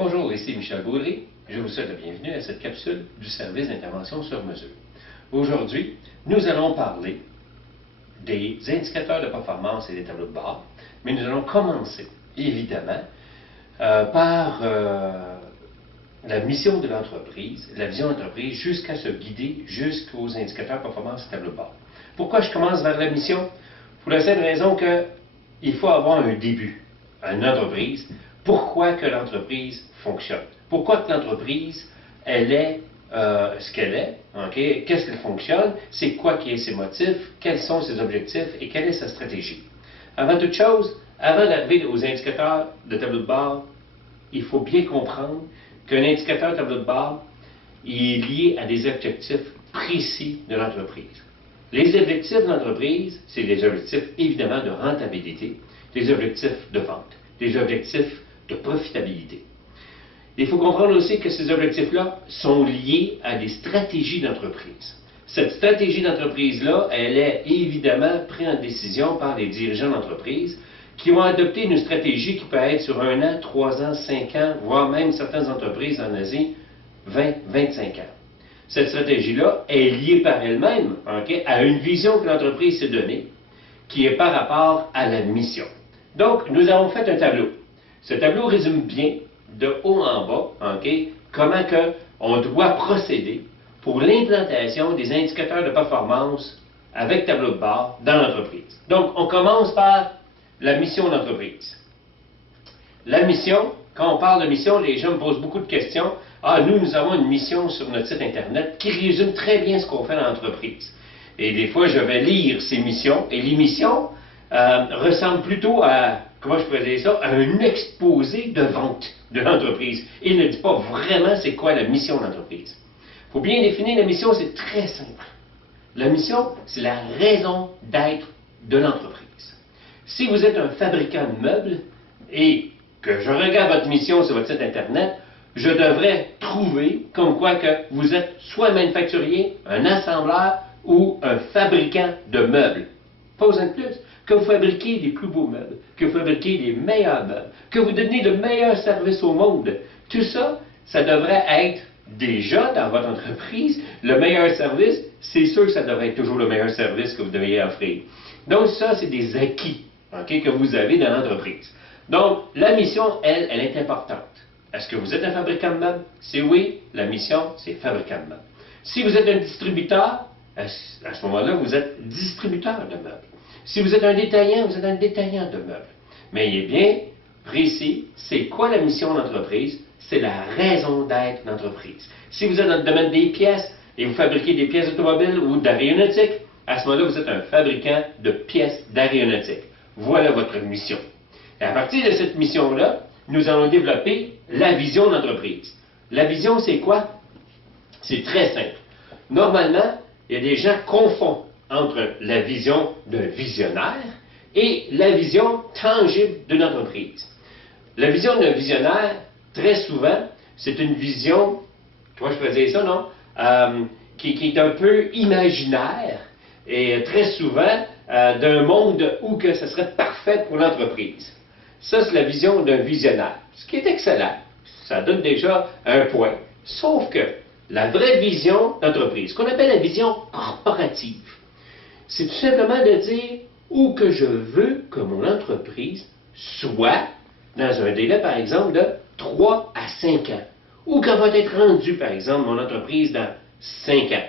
Bonjour, ici Michel Baudry. Je vous souhaite la bienvenue à cette capsule du service d'intervention sur mesure. Aujourd'hui, nous allons parler des indicateurs de performance et des tableaux de bord, mais nous allons commencer, évidemment, par la mission de l'entreprise, la vision de l'entreprise, jusqu'à se guider jusqu'aux indicateurs de performance et tableaux de bord. Pourquoi je commence vers la mission? Pour la simple raison qu'il faut avoir un début à une entreprise. Pourquoi que l'entreprise fonctionne? Pourquoi que l'entreprise, elle est ce qu'elle est? Okay? Qu'est-ce qu'elle fonctionne? C'est quoi qui est ses motifs? Quels sont ses objectifs? Et quelle est sa stratégie? Avant toute chose, avant d'arriver aux indicateurs de tableau de bord, il faut bien comprendre qu'un indicateur de tableau de bord est lié à des objectifs précis de l'entreprise. Les objectifs de l'entreprise, c'est des objectifs évidemment de rentabilité, des objectifs de vente, des objectifs de profitabilité. Il faut comprendre aussi que ces objectifs-là sont liés à des stratégies d'entreprise. Cette stratégie d'entreprise-là, elle est évidemment prise en décision par les dirigeants d'entreprise qui vont adopter une stratégie qui peut être sur 1 an, 3 ans, 5 ans, voire même certaines entreprises en Asie, 20, 25 ans. Cette stratégie-là est liée par elle-même à une vision que l'entreprise s'est donnée, qui est par rapport à la mission. Donc, nous avons fait un tableau. Ce tableau résume bien, de haut en bas, comment on doit procéder pour l'implantation des indicateurs de performance avec tableau de bord dans l'entreprise. Donc, on commence par la mission de l'entreprise. La mission, quand on parle de mission, les gens me posent beaucoup de questions. Ah, nous avons une mission sur notre site Internet qui résume très bien ce qu'on fait dans l'entreprise. Et des fois, je vais lire ces missions, et les missions ressemblent plutôt à, comment je pourrais dire ça, à un exposé de vente de l'entreprise. Il ne dit pas vraiment c'est quoi la mission de l'entreprise. Il faut bien définir la mission, c'est très simple. La mission, c'est la raison d'être de l'entreprise. Si vous êtes un fabricant de meubles et que je regarde votre mission sur votre site Internet, je devrais trouver comme quoi que vous êtes soit un manufacturier, un assembleur ou un fabricant de meubles. Pas besoin de plus. Que vous fabriquez les plus beaux meubles, que vous fabriquez les meilleurs meubles, que vous donnez le meilleur service au monde. Tout ça, ça devrait être déjà dans votre entreprise le meilleur service. C'est sûr que ça devrait être toujours le meilleur service que vous devriez offrir. Donc ça, c'est des acquis que vous avez dans l'entreprise. Donc, la mission, elle est importante. Est-ce que vous êtes un fabricant de meubles? C'est oui, la mission, c'est fabricant de meubles. Si vous êtes un distributeur, à ce moment-là, vous êtes distributeur de meubles. Si vous êtes un détaillant, vous êtes un détaillant de meubles. Mais il est bien précis, c'est quoi la mission de l'entreprise? C'est la raison d'être de l'entreprise. Si vous êtes dans le domaine des pièces et vous fabriquez des pièces automobiles ou d'aéronautique, à ce moment-là, vous êtes un fabricant de pièces d'aéronautique. Voilà votre mission. Et à partir de cette mission-là, nous allons développer la vision de l'entreprise. La vision, c'est quoi? C'est très simple. Normalement, il y a des gens qui confondent entre la vision d'un visionnaire et la vision tangible d'une entreprise. La vision d'un visionnaire, très souvent, c'est une vision, comment je pourrais dire ça, non? Qui est un peu imaginaire et très souvent d'un monde où que ce serait parfait pour l'entreprise. Ça, c'est la vision d'un visionnaire, ce qui est excellent. Ça donne déjà un point. Sauf que la vraie vision d'entreprise, qu'on appelle la vision corporative, c'est tout simplement de dire où que je veux que mon entreprise soit dans un délai, par exemple, de 3 à 5 ans. Ou quand va être rendue, par exemple, mon entreprise dans 5 ans.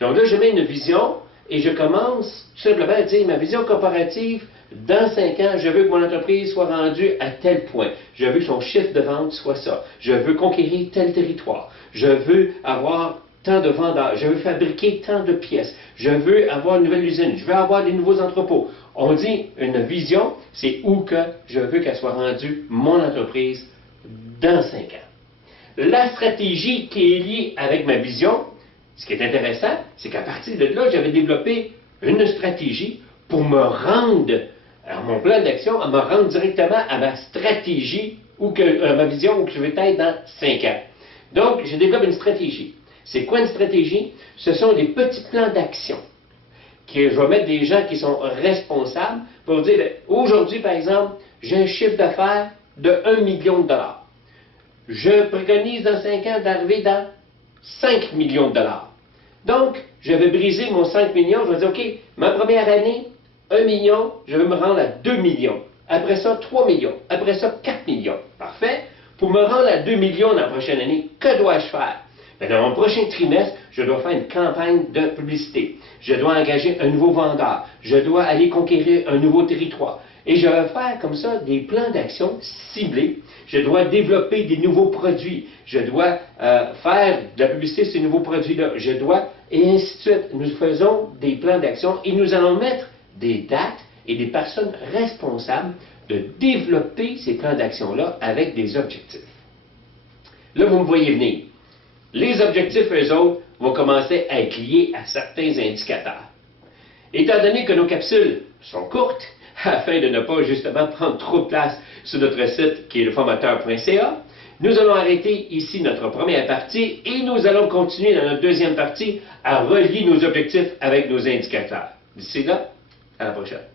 Donc là, je mets une vision et je commence tout simplement à dire ma vision corporative, dans 5 ans, je veux que mon entreprise soit rendue à tel point. Je veux que son chiffre de vente soit ça. Je veux conquérir tel territoire. Je veux avoir tant de vendeurs. Je veux fabriquer tant de pièces. Je veux avoir une nouvelle usine. Je veux avoir des nouveaux entrepôts. On dit une vision, c'est où que je veux qu'elle soit rendue, mon entreprise, dans 5 ans. La stratégie qui est liée avec ma vision, ce qui est intéressant, c'est qu'à partir de là, j'avais développé une stratégie pour me rendre à mon plan d'action, à me rendre directement à ma stratégie, à ma vision où je vais être dans 5 ans. Donc, je développe une stratégie. C'est quoi une stratégie? Ce sont des petits plans d'action. Je vais mettre des gens qui sont responsables pour dire, aujourd'hui, par exemple, j'ai un chiffre d'affaires de 1 million de dollars. je préconise dans 5 ans d'arriver dans 5 millions de dollars. Donc, je vais briser mon 5 millions, je vais dire, OK, ma première année, 1 million, je vais me rendre à 2 millions. Après ça, 3 millions. Après ça, 4 millions. Parfait. Pour me rendre à 2 millions dans la prochaine année, que dois-je faire? Bien, dans mon prochain trimestre, je dois faire une campagne de publicité. Je dois engager un nouveau vendeur. Je dois aller conquérir un nouveau territoire. Et je vais faire comme ça des plans d'action ciblés. Je dois développer des nouveaux produits. Je dois faire de la publicité sur ces nouveaux produits-là. Je dois, et ainsi de suite. Nous faisons des plans d'action et nous allons mettre des dates et des personnes responsables de développer ces plans d'action-là avec des objectifs. Là, vous me voyez venir. Les objectifs, eux autres, vont commencer à être liés à certains indicateurs. Étant donné que nos capsules sont courtes, afin de ne pas justement prendre trop de place sur notre site qui est leformateur.ca, nous allons arrêter ici notre première partie et nous allons continuer dans notre deuxième partie à relier nos objectifs avec nos indicateurs. D'ici là, à la prochaine.